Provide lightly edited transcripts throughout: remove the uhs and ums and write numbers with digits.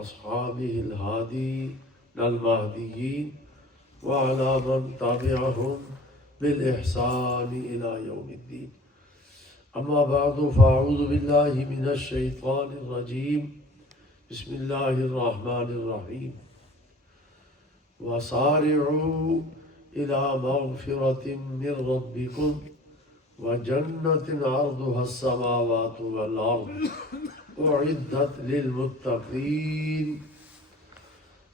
أصحابه الهادي المهديين وعلى من تبعهم بالإحسان إلى يوم الدين. أما بعد فأعوذ بالله من الشيطان الرجيم. بسم الله الرحمن الرحيم. وسارعوا إلى مغفرة من ربكم وجنة عرضها السماوات والأرض أعدت للمتقين.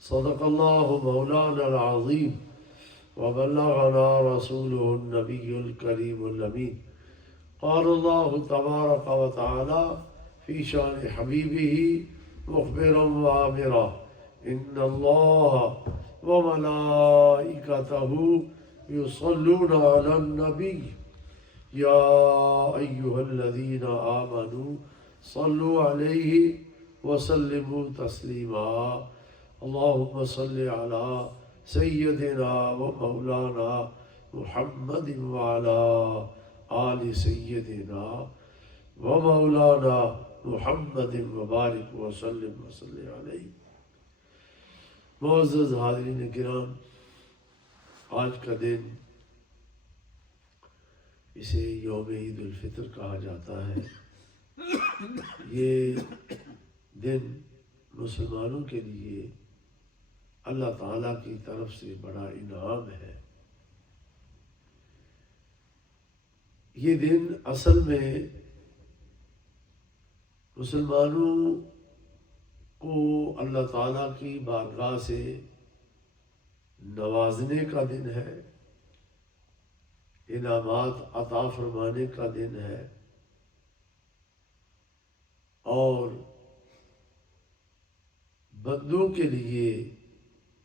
صدق الله مولانا العظيم وبلغنا رسوله النبي الكريم الأمين. قال الله تبارك وتعالى في شأن حبيبه مخبرا وآمرا إن الله وملائكته يصلون على النبي يا أيها الذين آمنوا صلوا عليه وسلموا تسليما. اللهم صل على سيدنا ومولانا محمد وعلى آل سيدنا ومولانا محمد وبارک وسلم وصلی علیہ. معزز حاضرین کرام، آج کا دن اسے یوم عید الفطر کہا جاتا ہے. یہ دن مسلمانوں کے لیے اللہ تعالیٰ کی طرف سے بڑا انعام ہے. یہ دن اصل میں مسلمانوں کو اللہ تعالیٰ کی بارگاہ سے نوازنے کا دن ہے، انعامات عطا فرمانے کا دن ہے، اور بندوں کے لیے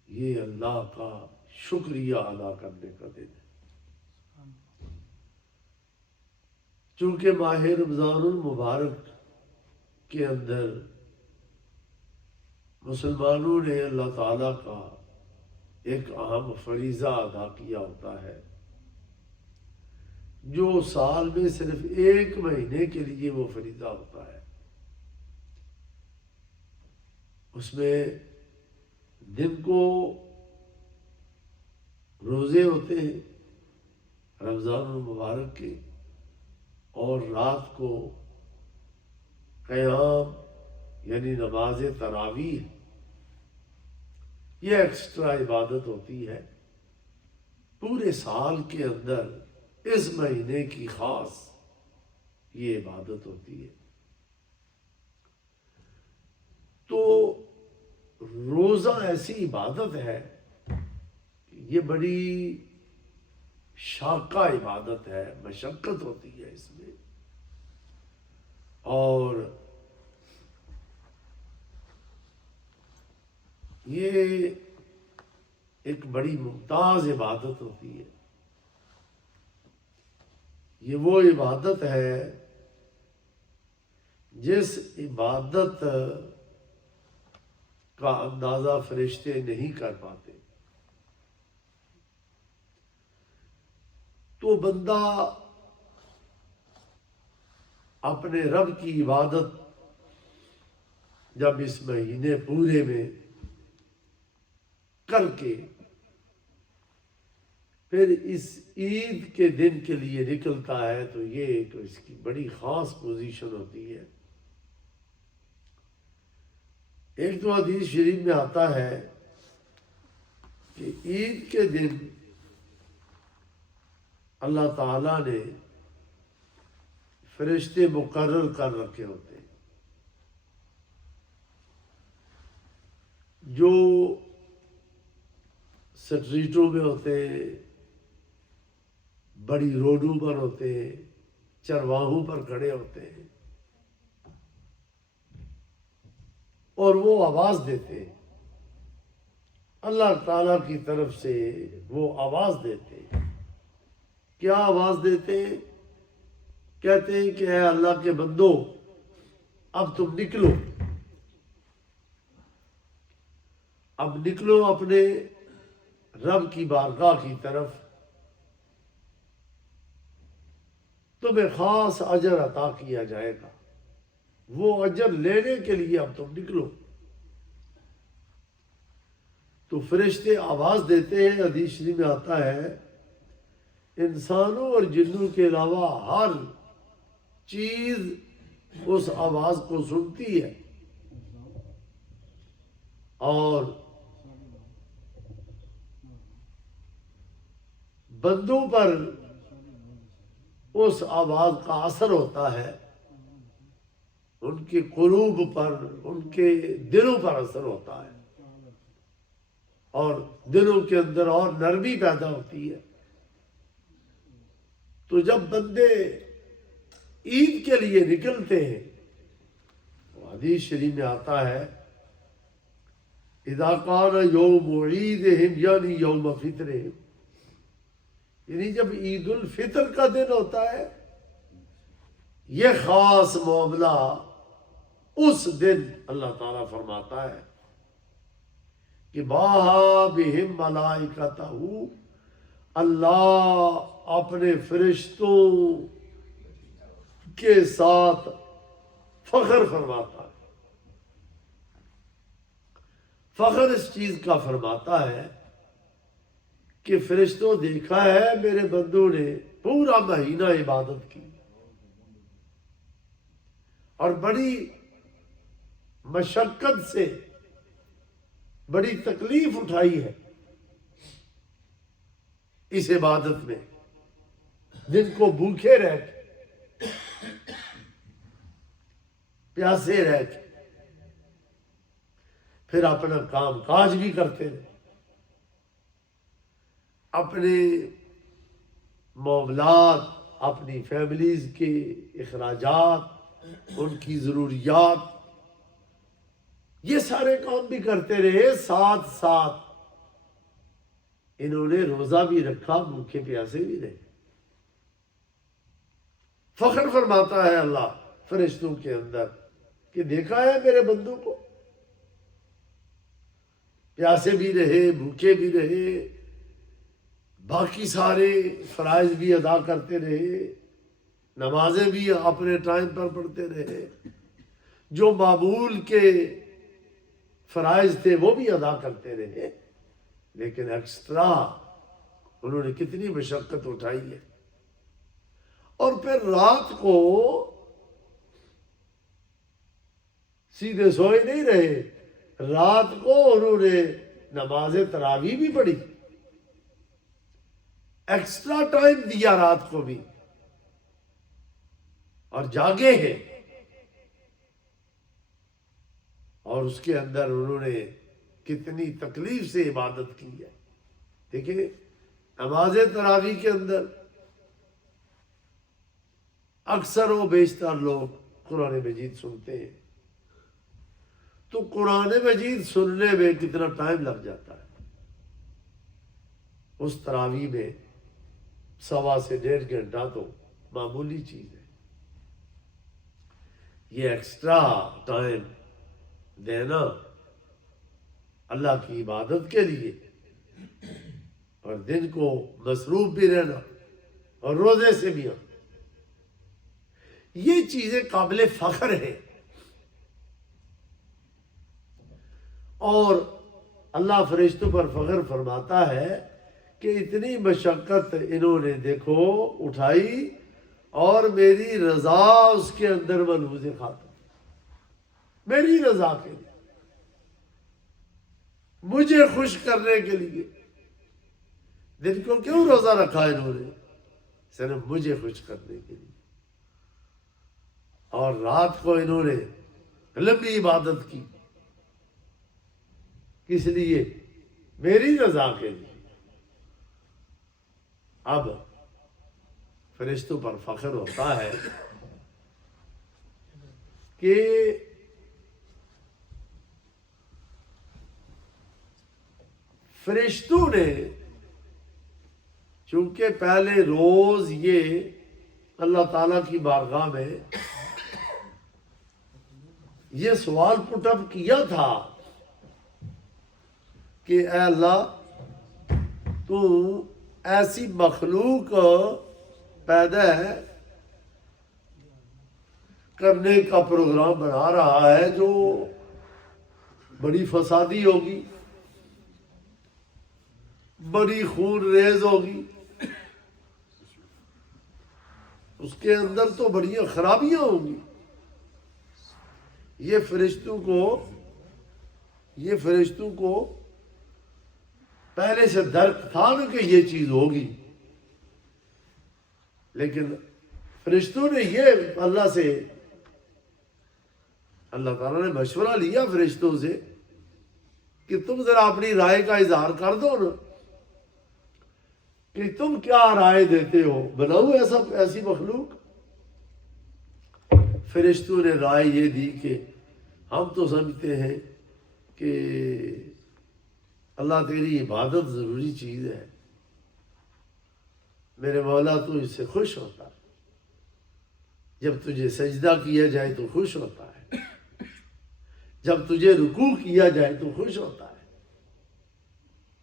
یہ اللہ کا شکریہ ادا کرنے کا دن ہے. چونکہ ماہ رمضان المبارک کے اندر مسلمانوں نے اللہ تعالیٰ کا ایک اہم فریضہ ادا کیا ہوتا ہے، جو سال میں صرف ایک مہینے کے لیے وہ فریضہ ہوتا ہے. اس میں دن کو روزے ہوتے ہیں رمضان المبارک کے، اور رات کو قیام یعنی نماز تراویح. یہ ایکسٹرا عبادت ہوتی ہے پورے سال کے اندر. اس مہینے کی خاص یہ عبادت ہوتی ہے. تو روزہ ایسی عبادت ہے، یہ بڑی شاقہ عبادت ہے، مشقت ہوتی ہے اس میں، اور یہ ایک بڑی ممتاز عبادت ہوتی ہے. یہ وہ عبادت ہے جس عبادت کا اندازہ فرشتے نہیں کر پاتے. تو بندہ اپنے رب کی عبادت جب اس مہینے پورے میں کر کے پھر اس عید کے دن کے لیے نکلتا ہے، تو یہ تو اس کی بڑی خاص پوزیشن ہوتی ہے. ایک تو حدیث شریف میں آتا ہے کہ عید کے دن اللہ تعالیٰ نے فرشتے مقرر کر رکھے ہوتے ہیں جو سٹریٹوں میں ہوتے ہیں، بڑی روڈوں پر ہوتے ہیں، چرواہوں پر کھڑے ہوتے ہیں، اور وہ آواز دیتے ہیں. اللہ تعالیٰ کی طرف سے وہ آواز دیتے ہیں. کیا آواز دیتے ہیں؟ کہتے ہیں کہ اے اللہ کے بندو، اب تم نکلو، اب نکلو اپنے رب کی بارگاہ کی طرف، تمہیں خاص اجر عطا کیا جائے گا. وہ اجر لینے کے لیے اب تم نکلو. تو فرشتے آواز دیتے ہیں. حدیث شریف میں آتا ہے انسانوں اور جنوں کے علاوہ ہر چیز اس آواز کو سنتی ہے اور بندوں پر اس آواز کا اثر ہوتا ہے، ان کے قلوب پر، ان کے دلوں پر اثر ہوتا ہے اور دلوں کے اندر اور نرمی پیدا ہوتی ہے. تو جب بندے عید کے لیے نکلتے ہیں تو حدیث شریف میں آتا ہے اذا کان یوم عیدہم یعنی یوم فطرہم، یعنی جب عید الفطر کا دن ہوتا ہے یہ خاص معاملہ اس دن اللہ تعالیٰ فرماتا ہے کہ باہا بہم ملائکتہ، اللہ اپنے فرشتوں کے ساتھ فخر فرماتا ہے. فخر اس چیز کا فرماتا ہے کہ فرشتوں دیکھا ہے میرے بندوں نے پورا مہینہ عبادت کی اور بڑی مشقت سے بڑی تکلیف اٹھائی ہے اس عبادت میں، دن کو بھوکے رہ کے، پیاسے رہ کے، پھر اپنا کام کاج بھی کرتے رہے، اپنے معاملات، اپنی فیملیز کے اخراجات، ان کی ضروریات، یہ سارے کام بھی کرتے رہے. ساتھ ساتھ انہوں نے روزہ بھی رکھا، بھوکے پیاسے بھی رہے. فخر فرماتا ہے اللہ فرشتوں کے اندر کہ دیکھا ہے میرے بندوں کو، پیاسے بھی رہے، بھوکے بھی رہے، باقی سارے فرائض بھی ادا کرتے رہے، نمازیں بھی اپنے ٹائم پر پڑھتے رہے، جو معمول کے فرائض تھے وہ بھی ادا کرتے رہے، لیکن ایکسٹرا انہوں نے کتنی مشقت اٹھائی ہے. اور پھر رات کو سیدھے سوئے نہیں رہے، رات کو انہوں نے نماز تراویح بھی پڑھی، ایکسٹرا ٹائم دیا رات کو بھی، اور جاگے ہیں، اور اس کے اندر انہوں نے کتنی تکلیف سے عبادت کی ہے. دیکھیں نماز تراویح کے اندر اکثر و بیشتر لوگ قرآن مجید سنتے ہیں، تو قرآن مجید سننے میں کتنا ٹائم لگ جاتا ہے. اس تراویح میں 1.25 سے 1.5 گھنٹہ تو معمولی چیز ہے. یہ ایکسٹرا ٹائم دینا اللہ کی عبادت کے لیے، اور دن کو مصروف بھی رہنا اور روزے سے بھی آنا، یہ چیزیں قابل فخر ہیں. اور اللہ فرشتوں پر فخر فرماتا ہے کہ اتنی مشقت انہوں نے دیکھو اٹھائی اور میری رضا اس کے اندر ملحوظ خاطر، میری رضا کے لیے، مجھے خوش کرنے کے لیے. دن کو کیوں روزہ رکھا انہوں نے؟ صرف مجھے خوش کرنے کے لیے. اور رات کو انہوں نے لمبی عبادت کی، کس لیے؟ میری رضا کے لیے. اب فرشتوں پر فخر ہوتا ہے کہ فرشتوں نے چونکہ پہلے روز یہ اللہ تعالیٰ کی بارگاہ میں یہ سوال پٹ اپ کیا تھا کہ اے اللہ تو ایسی مخلوق پیدا کرنے کا پروگرام بنا رہا ہے جو بڑی فسادی ہوگی، بڑی خون ریز ہوگی، اس کے اندر تو بڑی خرابیاں ہوں گی. یہ فرشتوں کو پہلے سے درک تھا نا کہ یہ چیز ہوگی، لیکن فرشتوں نے یہ اللہ تعالیٰ نے مشورہ لیا فرشتوں سے کہ تم ذرا اپنی رائے کا اظہار کر دو نا، کہ تم کیا رائے دیتے ہو، بناؤ ایسی مخلوق. فرشتوں نے رائے یہ دی کہ ہم تو سمجھتے ہیں کہ اللہ تیری عبادت ضروری چیز ہے، میرے مولا تو اس سے خوش ہوتا ہے، جب تجھے سجدہ کیا جائے تو خوش ہوتا ہے، جب تجھے رکوع کیا جائے تو خوش ہوتا ہے،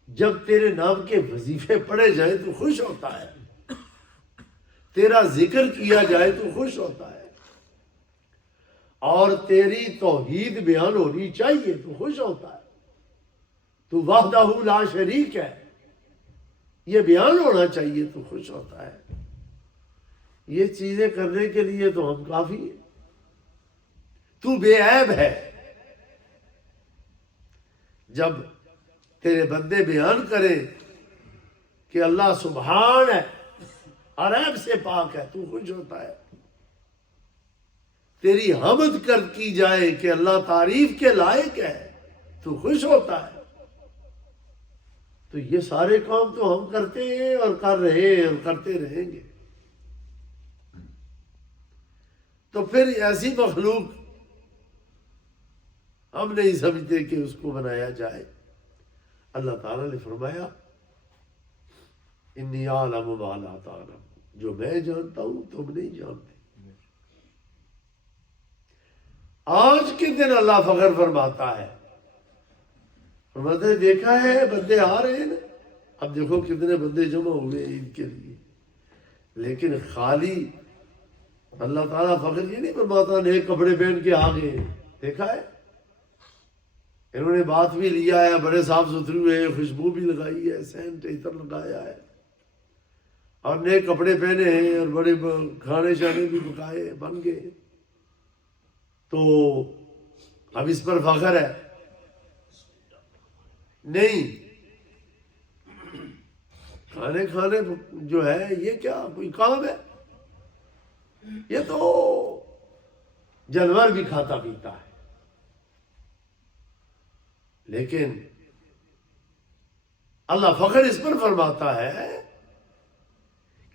جب تیرے نام کے وظیفے پڑھے جائیں تو خوش ہوتا ہے، تیرا ذکر کیا جائے تو خوش ہوتا ہے، اور تیری توحید بیان ہونی چاہیے تو خوش ہوتا ہے. تو وحدہ لا شریک ہے، یہ بیان ہونا چاہیے تو خوش ہوتا ہے. یہ چیزیں کرنے کے لیے تو ہم کافی ہیں. تو بے عیب ہے. جب تیرے بندے بیان کریں کہ اللہ سبحان ہے، ہر عیب سے پاک ہے، تو خوش ہوتا ہے. تیری حمد کی جائے کہ اللہ تعریف کے لائق ہے تو خوش ہوتا ہے. تو یہ سارے کام تو ہم کرتے ہیں اور کر رہے ہیں اور کرتے رہیں گے. تو پھر ایسی مخلوق ہم نہیں سمجھتے کہ اس کو بنایا جائے. اللہ تعالیٰ نے فرمایا انی اعلم ما لا تعلم، جو میں جانتا ہوں تم نہیں جانتے. آج کے دن اللہ فخر فرماتا ہے، فرماتا ہے دیکھا ہے بندے آ رہے ہیں نا، اب دیکھو کتنے بندے جمع ہوئے عید کے لیے، لیکن خالی اللہ تعالیٰ فخر یہ نہیں فرماتا نئے کپڑے پہن کے آ گئے. دیکھا ہے انہوں نے بات بھی لیا ہے، بڑے صاف ستھرے ہوئے، خوشبو بھی لگائی ہے، سینٹ عطر لگایا ہے، اور نئے کپڑے پہنے ہیں، اور بڑے کھانے شانے بھی پکائے بن گئے. تو اب اس پر فخر ہے؟ نہیں. کھانے جو ہے یہ کیا کوئی کام ہے؟ یہ تو جانور بھی کھاتا پیتا ہے. لیکن اللہ فخر اس پر فرماتا ہے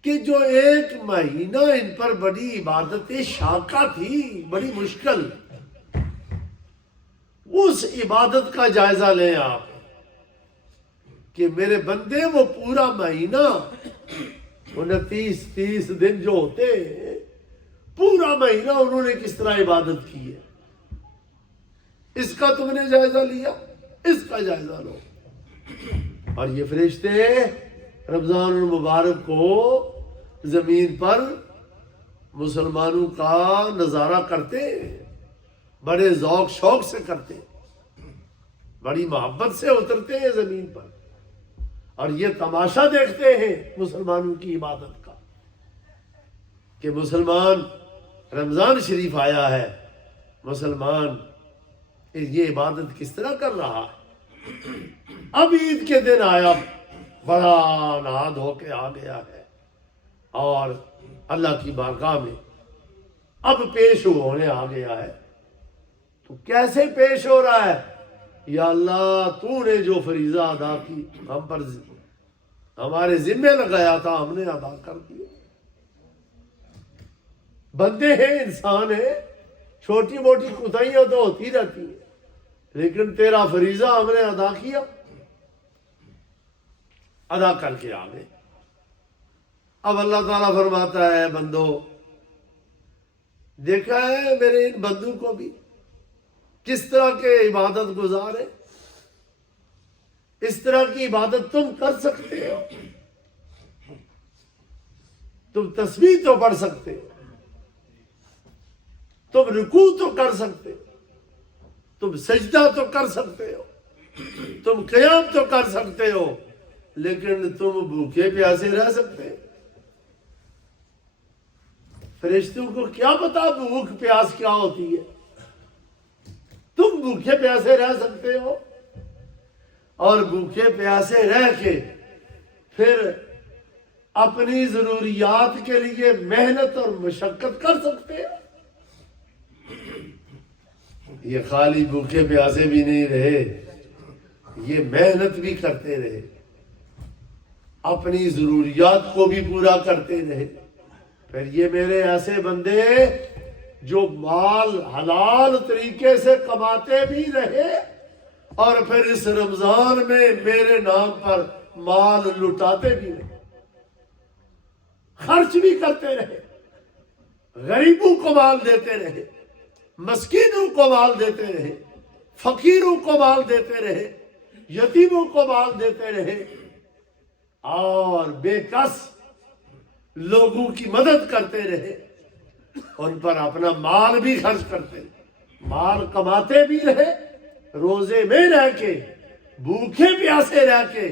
کہ جو ایک مہینہ ان پر بڑی عبادت شاقہ تھی، بڑی مشکل، اس عبادت کا جائزہ لیں آپ کہ میرے بندے وہ پورا مہینہ 29-30 دن جو ہوتے ہیں، پورا مہینہ انہوں نے کس طرح عبادت کی ہے. اس کا تم نے جائزہ لیا، اس کا جائزہ لو. اور یہ فرشتے رمضان المبارک کو زمین پر مسلمانوں کا نظارہ کرتے، بڑے ذوق شوق سے کرتے، بڑی محبت سے اترتے ہیں زمین پر، اور یہ تماشا دیکھتے ہیں مسلمانوں کی عبادت کا کہ مسلمان رمضان شریف آیا ہے، مسلمان یہ عبادت کس طرح کر رہا ہے. اب عید کے دن آیا، بڑا نہا دھو کے آ گیا ہے، اور اللہ کی بارگاہ میں اب پیش ہونے آ گیا ہے. تو کیسے پیش ہو رہا ہے؟ یا اللہ تو نے جو فریضہ ادا کی ہم پر ہمارے ذمہ لگایا تھا، ہم نے ادا کر دیا. بندے ہیں، انسان ہیں، چھوٹی موٹی کوتاہیاں تو ہوتی رہتی ہیں، لیکن تیرا فریضہ ہم نے ادا کیا، ادا کر کے آ گئے. اب اللہ تعالیٰ فرماتا ہے بندو دیکھا ہے میرے ان بندوں کو بھی کس طرح کے عبادت گزار ہے. اس طرح کی عبادت تم کر سکتے ہو، تم تسبیح تو پڑھ سکتے ہو، تم رکوع تو کر سکتے ہو، تم سجدہ تو کر سکتے ہو، تم قیام تو کر سکتے ہو، لیکن تم بھوکے پیاسے رہ سکتے؟ فرشتوں کو کیا پتا بھوک پیاس کیا ہوتی ہے؟ تم بھوکے پیاسے رہ سکتے ہو؟ اور بھوکے پیاسے رہ کے پھر اپنی ضروریات کے لیے محنت اور مشقت کر سکتے ہو؟ یہ خالی بھوکے پیاسے بھی نہیں رہے، یہ محنت بھی کرتے رہے، اپنی ضروریات کو بھی پورا کرتے رہے۔ پھر یہ میرے ایسے بندے جو مال حلال طریقے سے کماتے بھی رہے اور پھر اس رمضان میں میرے نام پر مال لٹاتے بھی رہے، خرچ بھی کرتے رہے، غریبوں کو مال دیتے رہے، مسکینوں کو مال دیتے رہے، فقیروں کو مال دیتے رہے، یتیموں کو مال دیتے رہے، اور بے کس لوگوں کی مدد کرتے رہے، ان پر اپنا مال بھی خرچ کرتے رہے، مال کماتے بھی رہے، روزے میں رہ کے بھوکے پیاسے رہ کے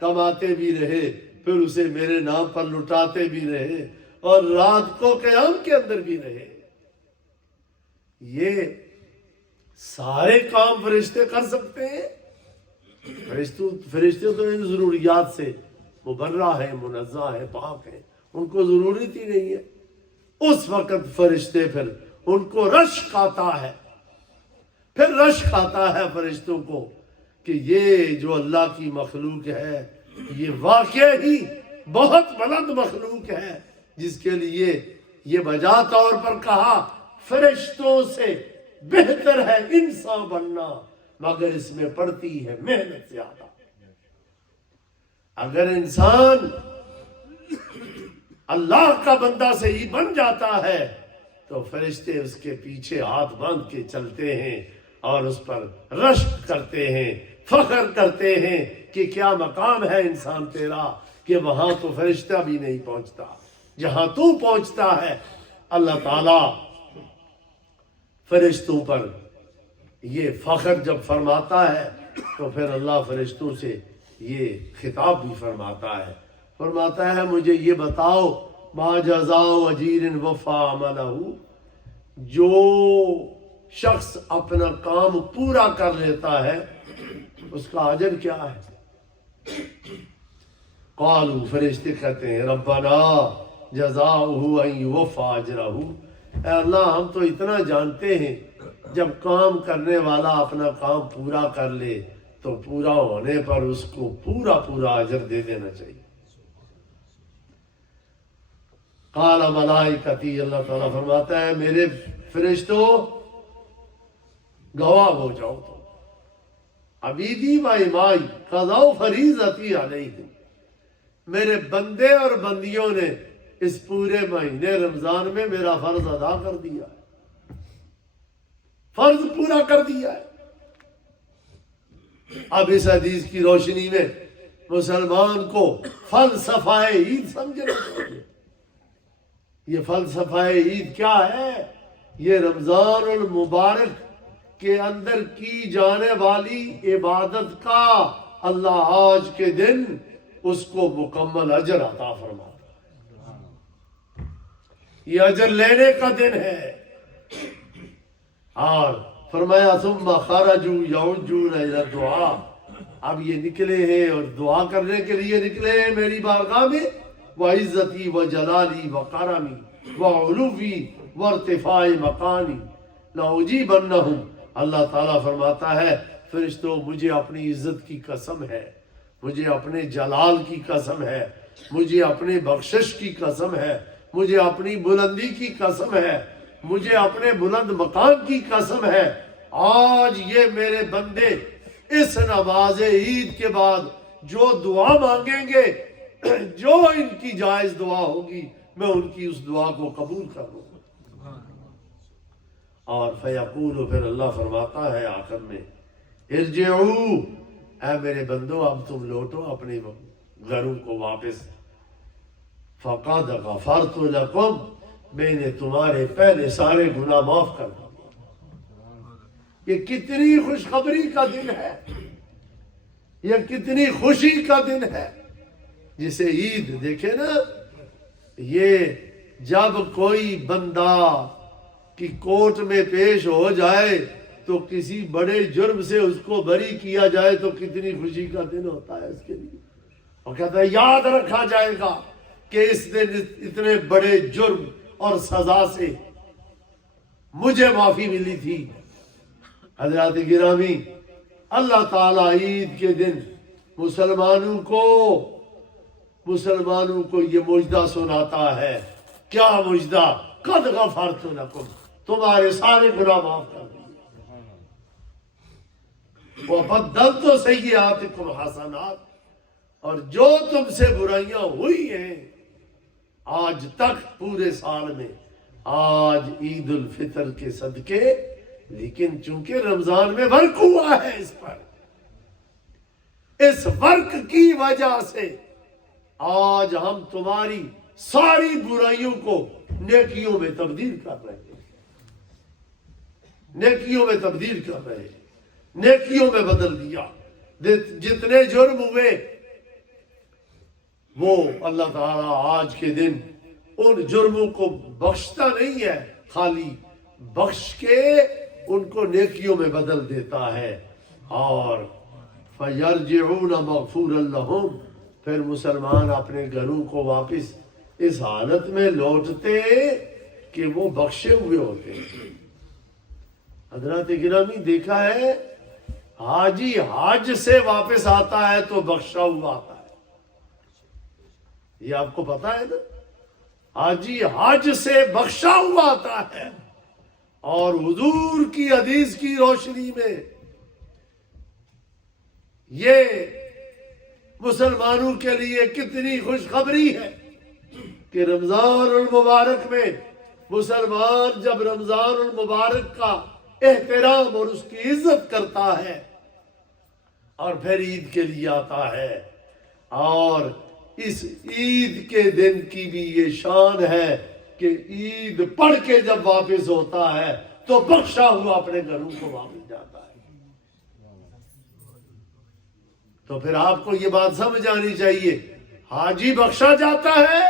کماتے بھی رہے، پھر اسے میرے نام پر لٹاتے بھی رہے، اور رات کو قیام کے اندر بھی رہے۔ یہ سارے کام فرشتے کر سکتے ہیں؟ فرشتے تو ان ضروریات سے مبرہ ہے، منزہ ہے، پاک ہے، ان کو ضرورت ہی نہیں ہے۔ اس وقت فرشتے پھر ان کو رشک آتا ہے، پھر رشک آتا ہے فرشتوں کو کہ یہ جو اللہ کی مخلوق ہے یہ واقعی بہت بلند مخلوق ہے، جس کے لیے یہ بجا طور پر کہا فرشتوں سے بہتر ہے انسان بننا، مگر اس میں پڑتی ہے محنت زیادہ۔ اگر انسان اللہ کا بندہ صحیح بن جاتا ہے تو فرشتے اس کے پیچھے ہاتھ باندھ کے چلتے ہیں اور اس پر رشک کرتے ہیں، فخر کرتے ہیں کہ کیا مقام ہے انسان تیرا کہ وہاں تو فرشتہ بھی نہیں پہنچتا، جہاں تو پہنچتا ہے۔ اللہ تعالیٰ فرشتوں پر یہ فخر جب فرماتا ہے تو پھر اللہ فرشتوں سے یہ خطاب بھی فرماتا ہے مجھے یہ بتاؤ ما جزاء اجیر وفا عملہ، جو شخص اپنا کام پورا کر لیتا ہے اس کا اجر کیا ہے؟ قالوا، فرشتے کہتے ہیں ربنا جزاؤہ ان یوفی اجرہ، اے اللہ ہم تو اتنا جانتے ہیں جب کام کرنے والا اپنا کام پورا کر لے تو پورا ہونے پر اس کو پورا اجر دے دینا چاہیے۔ قال ملائکتی، اللہ تعالیٰ فرماتا ہے میرے فرشتوں گواہ ہو جاؤ، تو عبیدی و امائی قضاء فریضتی علیہم، میرے بندے اور بندیوں نے اس پورے مہینے رمضان میں میرا فرض ادا کر دیا ہے، فرض پورا کر دیا ہے۔ اب اس حدیث کی روشنی میں مسلمان کو فلسفہ عید سمجھنا چاہیے۔ یہ فلسفہ عید کیا ہے؟ یہ رمضان المبارک کے اندر کی جانے والی عبادت کا اللہ آج کے دن اس کو مکمل اجر عطا فرماتا ہے۔ یہ اجر لینے کا دن ہے۔ اور فرمایا ثم خرجوا یعجون الی الدعاء، اب یہ نکلے ہیں اور دعا کرنے کے لیے نکلے ہیں میری بارگاہ میں، وعزتی وجلالی وکرمی وعلوی وارتفاع مکانی لاجیبنہم، اللہ تعالیٰ فرماتا ہے فرشتوں مجھے اپنی عزت کی قسم ہے، مجھے اپنے جلال کی قسم ہے، مجھے اپنے بخشش کی قسم ہے، مجھے اپنی بلندی کی قسم ہے، مجھے اپنے بلند مقام کی قسم ہے، آج یہ میرے بندے اس نماز عید کے بعد جو دعا مانگیں گے، جو ان کی جائز دعا ہوگی میں ان کی اس دعا کو قبول کر لوں گا۔ اور فیقول، پھر اللہ فرماتا ہے آخر میں ارجعوا، اے میرے بندو اب تم لوٹو اپنے گھروں کو واپس، فقد غفرت لکم، میں نے تمہارے پہلے سارے گناہ معاف کر دیے۔ یہ کتنی خوشخبری کا دن ہے، یہ کتنی خوشی کا دن ہے جسے عید دیکھے نا. یہ جب کوئی بندہ کی کورٹ میں پیش ہو جائے تو کسی بڑے جرم سے اس کو بری کیا جائے تو کتنی خوشی کا دن ہوتا ہے اس کے لیے. اور کہتا ہے یاد رکھا جائے گا کہ اس دن اتنے بڑے جرم اور سزا سے مجھے معافی ملی تھی. حضرات گرامی، اللہ تعالیٰ عید کے دن مسلمانوں کو یہ مجدہ سناتا ہے. کیا مجدہ؟ قد غفرت لکم، تمہارے سارے گناہ معاف کر دیے. وبدلت سیئاتکم حسنات، اور جو تم سے برائیاں ہوئی ہیں آج تک پورے سال میں، آج عید الفطر کے صدقے، لیکن چونکہ رمضان میں فرق ہوا ہے اس پر، اس فرق کی وجہ سے آج ہم تمہاری ساری برائیوں کو نیکیوں میں تبدیل کر رہے ہیں، نیکیوں میں تبدیل کر رہے ہیں، نیکیوں میں بدل دیا. جتنے جرم ہوئے وہ اللہ تعالیٰ آج کے دن ان جرموں کو بخشتا نہیں ہے، خالی بخش کے ان کو نیکیوں میں بدل دیتا ہے. اور فَيَرْجِعُونَ مَغْفُورًا لَهُمْ، پھر مسلمان اپنے گھروں کو واپس اس حالت میں لوٹتے کہ وہ بخشے ہوئے ہوتے ہیں. حضرات گرامی، دیکھا ہے حاجی حج سے واپس آتا ہے تو بخشا ہوا آتا ہے. یہ آپ کو پتا ہے نا، حاجی حج سے بخشا ہوا آتا ہے. اور حضور کی حدیث کی روشنی میں یہ مسلمانوں کے لیے کتنی خوشخبری ہے کہ رمضان المبارک میں مسلمان جب رمضان المبارک کا احترام اور اس کی عزت کرتا ہے اور پھر عید کے لیے آتا ہے. اور اس عید کے دن کی بھی یہ شان ہے کہ عید پڑھ کے جب واپس ہوتا ہے تو بخشا ہوا اپنے گھروں کو واپس جاتا ہے. تو پھر آپ کو یہ بات سمجھ آنی چاہیے، حاجی بخشا جاتا ہے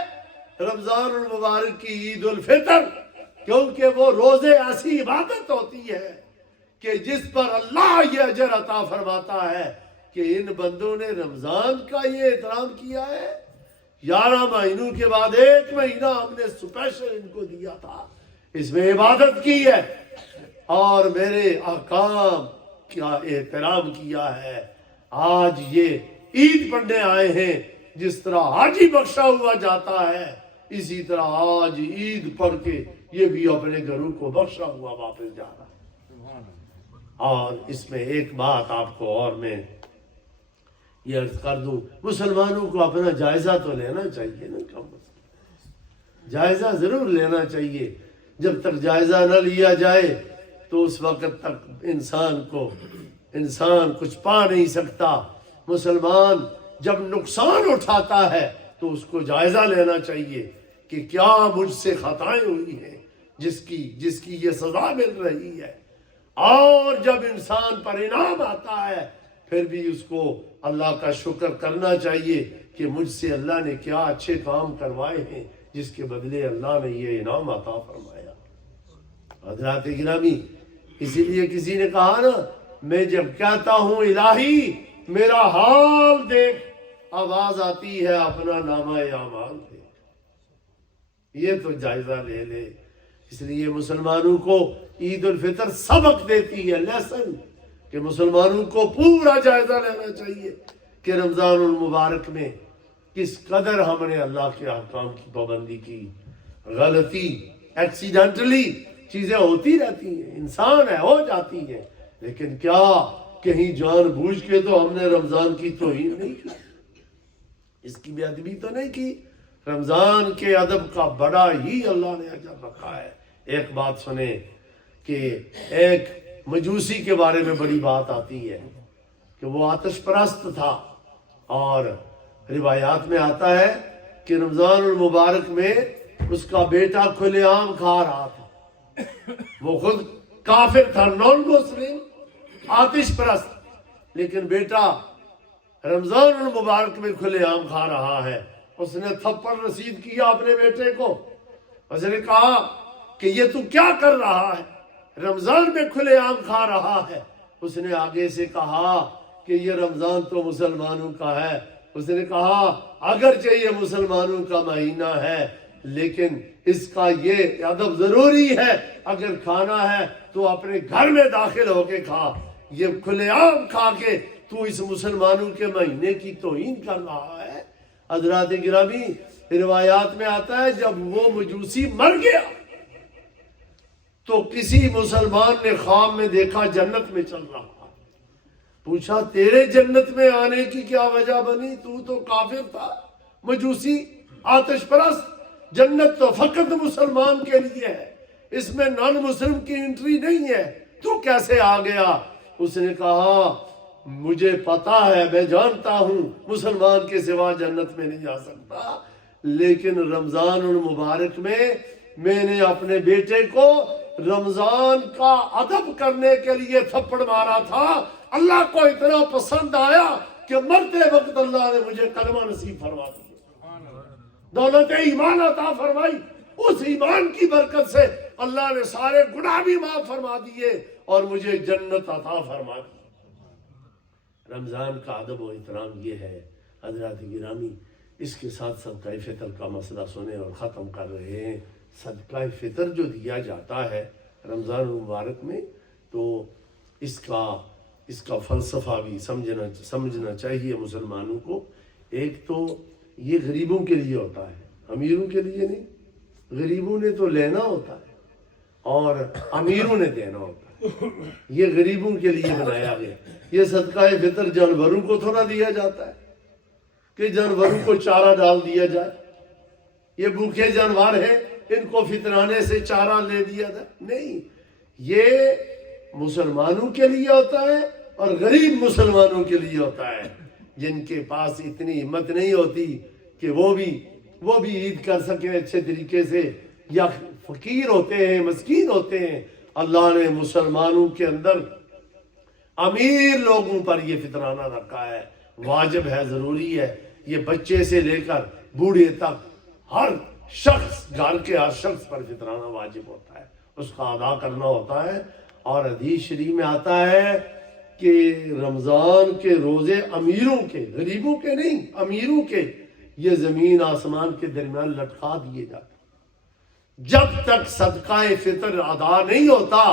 رمضان المبارک کی عید الفطر، کیونکہ وہ روزے ایسی عبادت ہوتی ہے کہ جس پر اللہ یہ اجر عطا فرماتا ہے کہ ان بندوں نے رمضان کا یہ احترام کیا ہے. 11 مہینوں کے بعد 1 مہینہ ہم نے اسپیشل ان کو دیا تھا، اس میں عبادت کی ہے اور میرے احکام کا احترام کیا ہے. آج یہ عید پڑھنے آئے ہیں، جس طرح حاجی بخشا ہوا جاتا ہے اسی طرح آج عید پڑھ کے یہ بھی اپنے گھروں کو بخشا ہوا واپس جا رہا ہے. اور اس میں ایک بات آپ کو اور میں یہ عرض کر دوں، مسلمانوں کو اپنا جائزہ تو لینا چاہیے نا، کم از کم جائزہ ضرور لینا چاہیے. جب تک جائزہ نہ لیا جائے تو اس وقت تک انسان کچھ پا نہیں سکتا. مسلمان جب نقصان اٹھاتا ہے تو اس کو جائزہ لینا چاہیے کہ کیا مجھ سے خطائیں ہوئی ہیں جس کی یہ سزا مل رہی ہے. اور جب انسان پر انعام آتا ہے پھر بھی اس کو اللہ کا شکر کرنا چاہیے کہ مجھ سے اللہ نے کیا اچھے کام کروائے ہیں جس کے بدلے اللہ نے یہ انعام عطا فرمایا. حضرات گرامی، اسی لیے کسی نے کہا نا، میں جب کہتا ہوں الہی میرا حال دیکھ، آواز آتی ہے اپنا نامہ اعمال دیکھ. یہ تو جائزہ لے لے. اس لیے مسلمانوں کو عید الفطر سبق دیتی ہے، لیسن، کہ مسلمانوں کو پورا جائزہ لینا چاہیے کہ رمضان المبارک میں کس قدر ہم نے اللہ کے احکام کی پابندی کی. غلطی ایکسیڈنٹلی چیزیں ہوتی رہتی ہیں، انسان ہے، ہو جاتی ہیں، لیکن کیا کہیں جان بوجھ کے تو ہم نے رمضان کی توہین نہیں کی، اس کی بے ادبی تو نہیں کی. رمضان کے ادب کا بڑا ہی اللہ نے اجر رکھا ہے. ایک بات سنیں کہ ایک مجوسی کے بارے میں بڑی بات آتی ہے کہ وہ آتش پرست تھا، اور روایات میں آتا ہے کہ رمضان المبارک میں اس کا بیٹا کھلے عام کھا رہا تھا. وہ خود کافر تھا، نان مسلم، آتش پرست، لیکن بیٹا رمضان المبارک میں کھلے عام کھا رہا ہے، اس نے تھپڑ رسید کیا اپنے بیٹے کو، اس نے کہا کہ یہ تو کیا کر رہا ہے، رمضان میں کھلے عام کھا رہا ہے۔ اس نے آگے سے کہا کہ یہ رمضان تو مسلمانوں کا ہے۔ اس نے کہا اگرچہ یہ مسلمانوں کا مہینہ ہے لیکن اس کا یہ ادب ضروری ہے، اگر کھانا ہے تو اپنے گھر میں داخل ہو کے کھا، یہ کھلے عام کھا کے تو اس مسلمانوں کے مہینے کی توہین کر رہا ہے۔ حضرات گرامی، روایات میں آتا ہے جب وہ مجوسی مر گیا تو کسی مسلمان نے خواب میں دیکھا جنت میں چل رہا، پوچھا تیرے جنت میں آنے کی کیا وجہ بنی، تو کافر تھا، مجوسی، آتش پرست، جنت تو فقط مسلمان کے لیے ہے، اس میں نان مسلم کی انٹری نہیں ہے، تو کیسے آ گیا؟ اس نے کہا مجھے پتا ہے، میں جانتا ہوں مسلمان کے سوا جنت میں نہیں جا سکتا، لیکن رمضان المبارک میں نے اپنے بیٹے کو رمضان کا ادب کرنے کے لیے تھپڑ مارا تھا، اللہ کو اتنا پسند آیا کہ مرتے وقت اللہ نے مجھے کلمہ نصیب فرما دیا، دولت ایمان عطا فرمائی، اس ایمان کی برکت سے اللہ نے سارے گناہ بھی معاف فرما دیے اور مجھے جنت عطا فرما دی۔ رمضان کا ادب و احترام یہ ہے۔ حضرات گرامی، اس کے ساتھ صدقہ فطر کا مسئلہ سنیں اور ختم کر رہے ہیں۔ صدقہ فطر جو دیا جاتا ہے رمضان المبارک میں، تو اس کا فلسفہ بھی سمجھنا چاہیے مسلمانوں کو۔ ایک تو یہ غریبوں کے لیے ہوتا ہے، امیروں کے لیے نہیں، غریبوں نے تو لینا ہوتا ہے اور امیروں نے دینا ہوتا ہے، یہ غریبوں کے لیے بنایا گیا۔ یہ صدقہ فطر جانوروں کو تھوڑا دیا جاتا ہے کہ جانوروں کو چارہ ڈال دیا جائے، یہ بھوکے جانور ہیں ان کو فطرانے سے چارہ لے دیا جائے، نہیں، یہ مسلمانوں کے لیے ہوتا ہے اور غریب مسلمانوں کے لیے ہوتا ہے، جن کے پاس اتنی ہمت نہیں ہوتی کہ وہ بھی عید کر سکیں اچھے طریقے سے، یا فقیر ہوتے ہیں، مسکین ہوتے ہیں۔ اللہ نے مسلمانوں کے اندر امیر لوگوں پر یہ فطرانہ رکھا ہے، واجب ہے، ضروری ہے، یہ بچے سے لے کر بوڑھے تک ہر شخص، گھر کے ہر شخص پر فطرانہ واجب ہوتا ہے، اس کا ادا کرنا ہوتا ہے۔ اور حدیث شریف میں آتا ہے کہ رمضان کے روزے امیروں کے، غریبوں کے نہیں، امیروں کے، یہ زمین آسمان کے درمیان لٹکا دیے جاتے، جب تک صدقہ فطر ادا نہیں ہوتا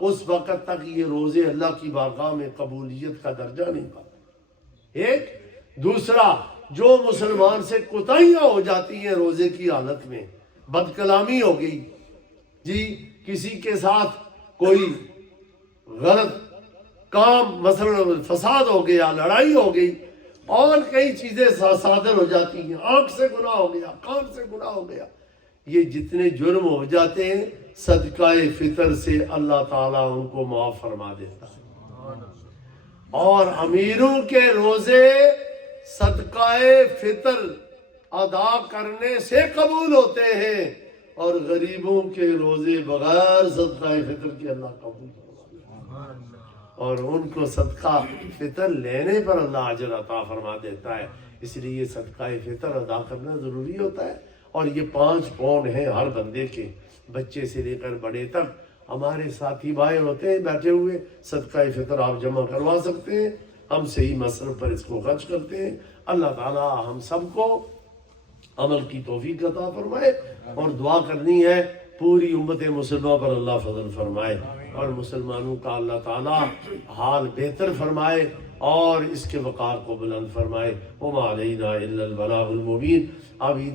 اس وقت تک یہ روزے اللہ کی بارگاہ میں قبولیت کا درجہ نہیں پاتے۔ ایک دوسرا، جو مسلمان سے کوتاہیاں ہو جاتی ہیں روزے کی حالت میں، بد کلامی ہو گئی جی، کسی کے ساتھ کوئی غلط کام، مثلا فساد ہو گیا، لڑائی ہو گئی اور کئی چیزیں صادر ہو جاتی ہیں، آنکھ سے گناہ ہو گیا، کان سے گناہ ہو گیا، یہ جتنے جرم ہو جاتے ہیں صدقہ فطر سے اللہ تعالیٰ ان کو معاف فرما دیتا ہے۔ اور امیروں کے روزے صدقہ فطر ادا کرنے سے قبول ہوتے ہیں اور غریبوں کے روزے بغیر صدقہ فطر کے اللہ قبول فرما، اور ان کو صدقہ فطر لینے پر اللہ اجر عطا فرما دیتا ہے۔ اس لیے صدقہ فطر ادا کرنا ضروری ہوتا ہے۔ اور یہ 5 پاؤنڈ ہیں ہر بندے کے، بچے سے لے کر بڑے تک۔ ہمارے ساتھی بھائی ہوتے ہیں بیٹھے ہوئے، صدقہ فطر آپ جمع کروا سکتے ہیں، ہم صحیح مصرف پر اس کو خرچ کرتے ہیں۔ اللہ تعالیٰ ہم سب کو عمل کی توفیق عطا فرمائے، اور دعا کرنی ہے پوری امت مسلمہ پر اللہ فضل فرمائے اور مسلمانوں کا اللہ تعالیٰ حال بہتر فرمائے اور اس کے وقار کو بلند فرمائے۔ وما علینا الا البلاغ المبین۔ اب عید